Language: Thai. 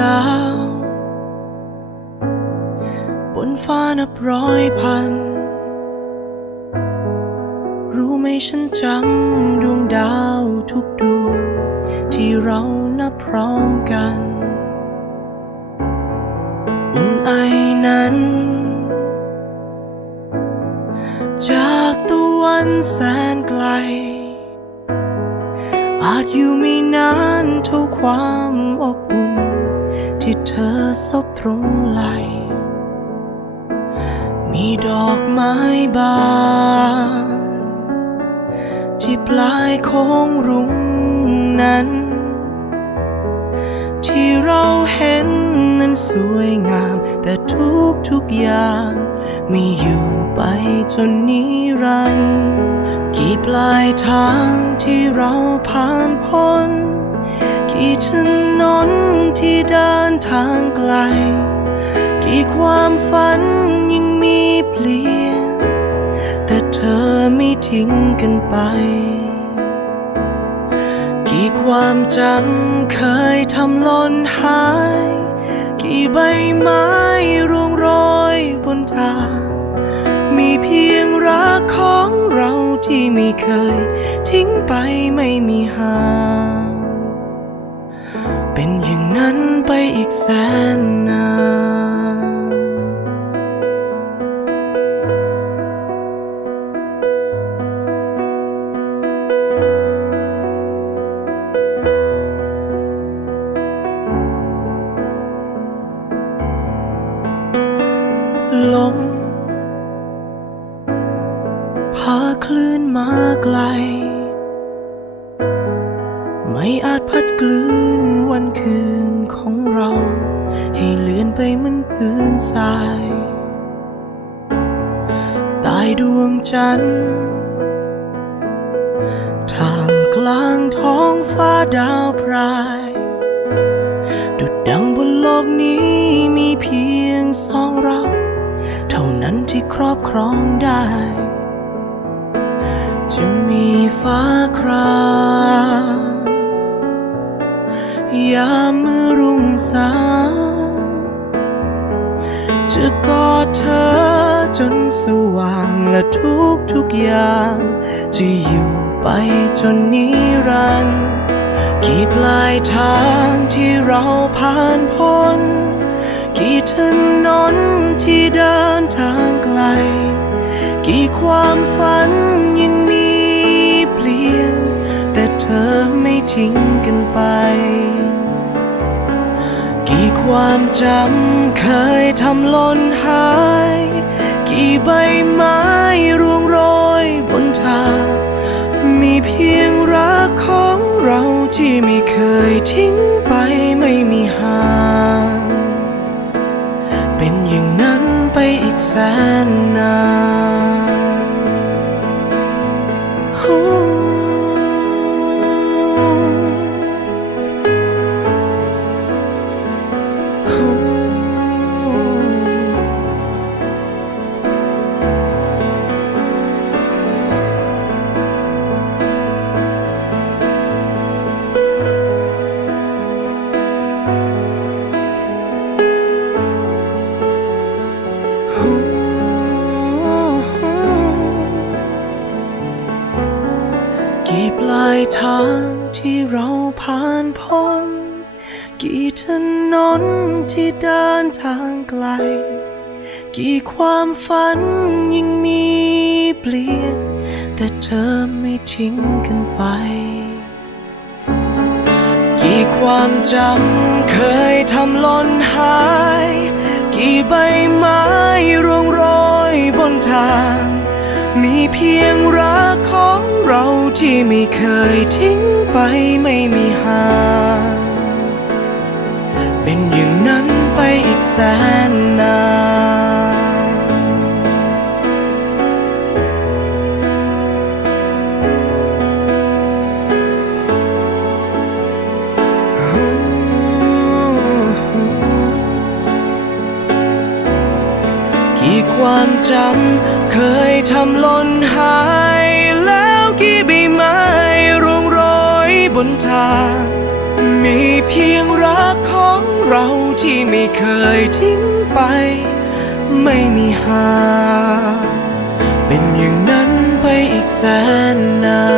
ดาว บนฟ้านับร้อยพัน รู้ไหมฉันจำดวงดาวทุกดวง ที่เรานับพร้อมกันอุ่นไอนั้น จากตะวันแสนไกลอาจอยู่ไม่นานเท่าความ เธอซบตรงไหล มีดอกไม้บานที่ปลายโค้งรุ้งนั้น ที่เราเห็นนั้นสวยงาม แต่ทุกทุกอย่างมีอยู่ไปจนนิรันดร์กี่ปลายทางที่เราผ่านพ้น กี่ถนนที่เดินทางไกล กี่ความฝันยังมีเปลี่ยน แต่เธอไม่ทิ้งกันไป กี่ความจำเคยทำหล่นหาย กี่ใบไม้ร่วงโรยบนทางมีเพียงรักของเราที่ไม่เคย ทิ้งไปไม่มีหา อีกแสนนานลมพาคลื่นมาไกล ไม่อาจพัดกลืนวันคืน ของเรา ให้เลือนไปเหมือนพื้นทรายใต้ดวงจันทร์ท่ามกลางท้องฟ้าดาวพราย ดุดดังบนโลกนี้มีเพียงสองเรา เท่านั้นที่ครอบครองได้ จะมีฟ้าครามยามมือรุ่ง สาจะกอดเธอจนสว่างและทุกทุกอย่าง จะอยู่ไปจนนิรันดร์กี่ปลายทางที่เราผ่านพ้น กี่ถนนที่เดินทางไกล กี่ความฝันยังมีเปลี่ยน แต่เธอไม่ทิ้งกันไป กี่ความจำเคยทำหล่นหาย กี่ใบไม้ร่วงโรยบนทาง มีเพียงรักของเราที่ไม่เคยทิ้งไปไม่มีห่างเป็นอย่างนั้นไปอีกแสนนาน ที่เราผ่านพ้น กี่ถนนที่เดินทางไกล กี่ความฝันยังมีเปลี่ยน แต่เธอไม่ทิ้งกันไป กี่ความจำเคยทำหล่นหาย กี่ใบไม้ร่วงโรยบนทาง มีเพียงเรักของ เราที่ไม่เคยทิ้งไปไม่มีห่างเป็นอย่างนั้นไปอีกแสนนานกี่ความจำเคยทำล่นหาย บนทาง มีเพียงรักของเราที่ไม่เคยทิ้งไป ไม่มีหา เป็นอย่างนั้นไปอีกแสนนาน